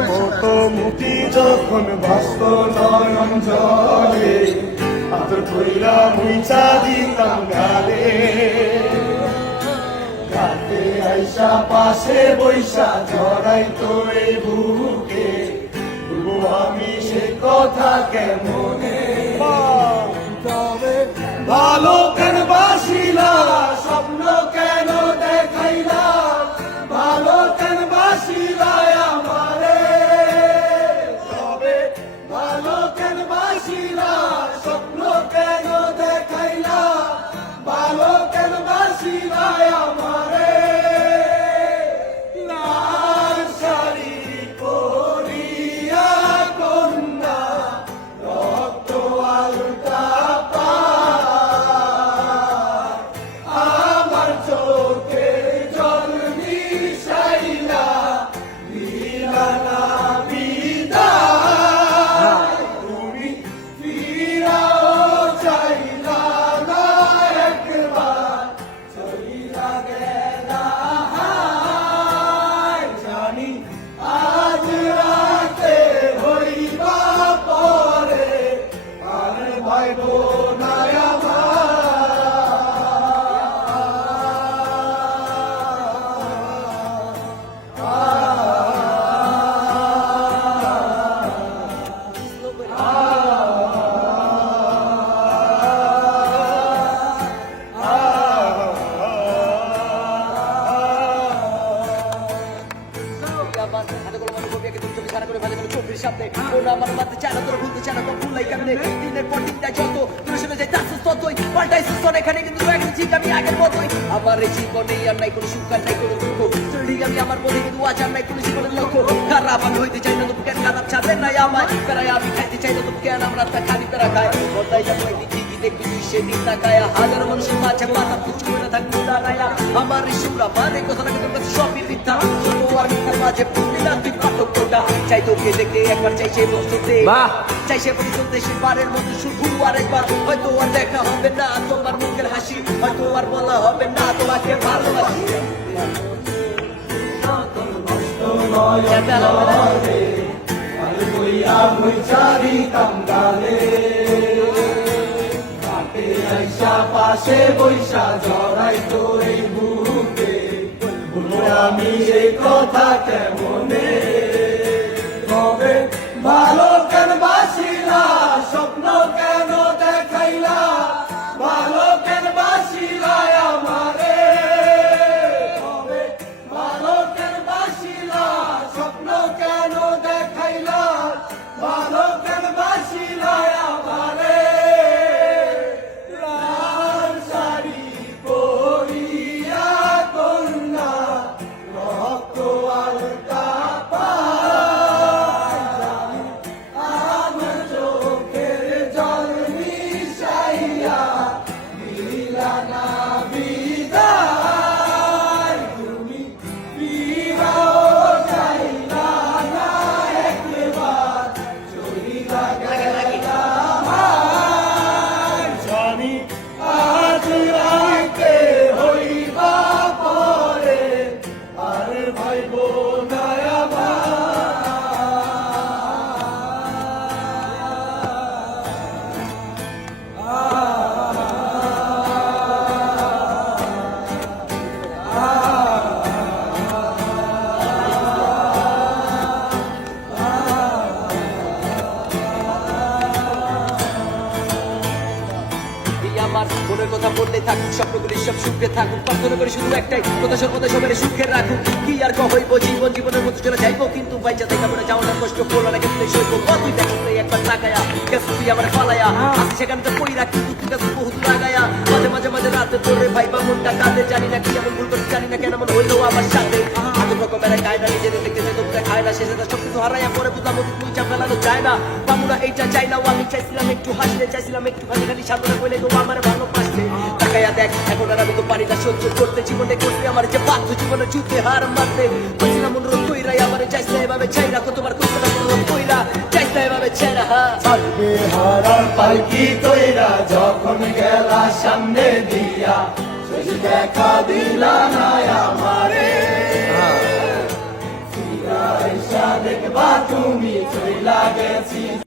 মতো মুক্তি যখন বাস্ত নয়ন জলে আদর কইরা মুইচা দিতাম গালে গাতে আইসা পাশে বৈশা জড়াই তোরে বুকে বলবো আমি সে কথা কেমনে ভালো কেন বাসিলা স্বপ্ন কেন দেখাইলা ভালো কেন বাসিলা আমারে তবে ভালো কেন বাসিলা স্বপ্ন কেন দেখাইলা ভালো কেন বাসিলা আমারে লাল শাড়ি পরিয়া কন্যা রক্ত আলতা আমার চোখে জল মিশাইলা দিলা না বিদায় তুমি ফিরাও চাইলা না একবার চলিয়া গেলা হায় জানি আজ রাতে হইবা পরে আর ভাই বোনায় আমার এই জীবনে আর নাই কোনো সুখ আর নাই কোনো দুঃখ আমি আমার মনে কিন্তু আজ আর নাই কোনো জীবনের লক্ষ্য খারাপ আমি হইতে চাই না তুমি কেন খারাপ ছাড়ে নাই আমার বেড়ায় আমি খাইতে চাই না তুমি কেন আমরা তা খালি পেরা খাই বলতাই যাবো ঠিকই দেখবি সেদিন তাকায় হাজার মানুষের মাঝে মাথা পুচু করে থাকবো দাঁড়ায়া আমার এই সুরা মানে কথা লাগে তোর কাছে সবই মিথ্যা ছোট আর মিথ্যার মাঝে বুঝলি না তুই পার্থক্যটা চাই তোকে দেখতে একবার চাই সে বস্তুতে চাই সে পরিচলতে সে বারের মতো শুধু আরেকবার হয়তো আর দেখা হবে না তোমার মুখের হাসি হয়তো আর বলা হবে না তোমাকে ভালোবাসি পাশে বৈশা জড়াই তোরে বুকে আমি এই কথা কেমনে তবে ভালো কেন বাসিলা স্বপ্ন কেন দেখাইলা ভালো কেন বাসিলা আমারে তবে ভালো কেন বাসিলা স্বপ্ন কেন দেখাইলা ভালো কেন বাসিলা আমারে লাল শাড়ি পরিয়া কন্যা রক্ত আলতা আমার চোখের জল মিশাইয়া দিলা না বিদায় তুমি ফিরাও চাইলা না একবার চলিয়া গেলা হায় জানি আজ রাতে হইবা পরে আর ভাই বোনায় আমার মনের কথা বলতে থাকুক স্বপ্নগুলি সব সুখে থাকুক প্রার্থনা করি শুধু একটাই কথা সর্বদা সবাই সুখে রাখুক কি আর হইব জীবন জীবনের মতো চলে যাইবো কিন্তু বাইচা থেকে আমরা যাও না কষ্ট করলো না কিন্তু সইব তুই দেখতে একবার তাকায়া গেছ তুই আমার ফালায়া আসি সেখানে তো কই রাখি তুই কাছে বহুত লাগায়া মাঝে মাঝে মাঝে রাতে তোরে ভাইবা মনটা কাঁদে জানি না কি এমন ভুল করতে জানি না কেন এমন হইলো আমার সাথে আজ রকমের কায়দা নিজেদের দেখতে চাই তোকে খায় না শেষে সব কিছু হারাইয়া পরে বুঝলাম তুই চা ফেলানো যায় না বামুনা এইটা চাই না আমি চাইছিলাম একটু হাসতে চাইছিলাম একটু খালি খালি সামনে বলে তো আমার ভালোবাসতে তাকায়া দেখ এখন আর আমি তো পারি না সহ্য করতে জীবনে করতে আমার যে বাধ্য জীবনে যুদ্ধে হার মারতে বলছিলাম অনুরোধ কইরা আমার চাইছে এভাবে চাই না কতবার করতে না অনুরোধ কইরা চাইছে এভাবে চাই না থাকবে হারার পালকি তৈরা যখন গেলা সামনে দিয়া দেখা দিলা না আমারে এসা দেখবা তুমি চইলা গেছি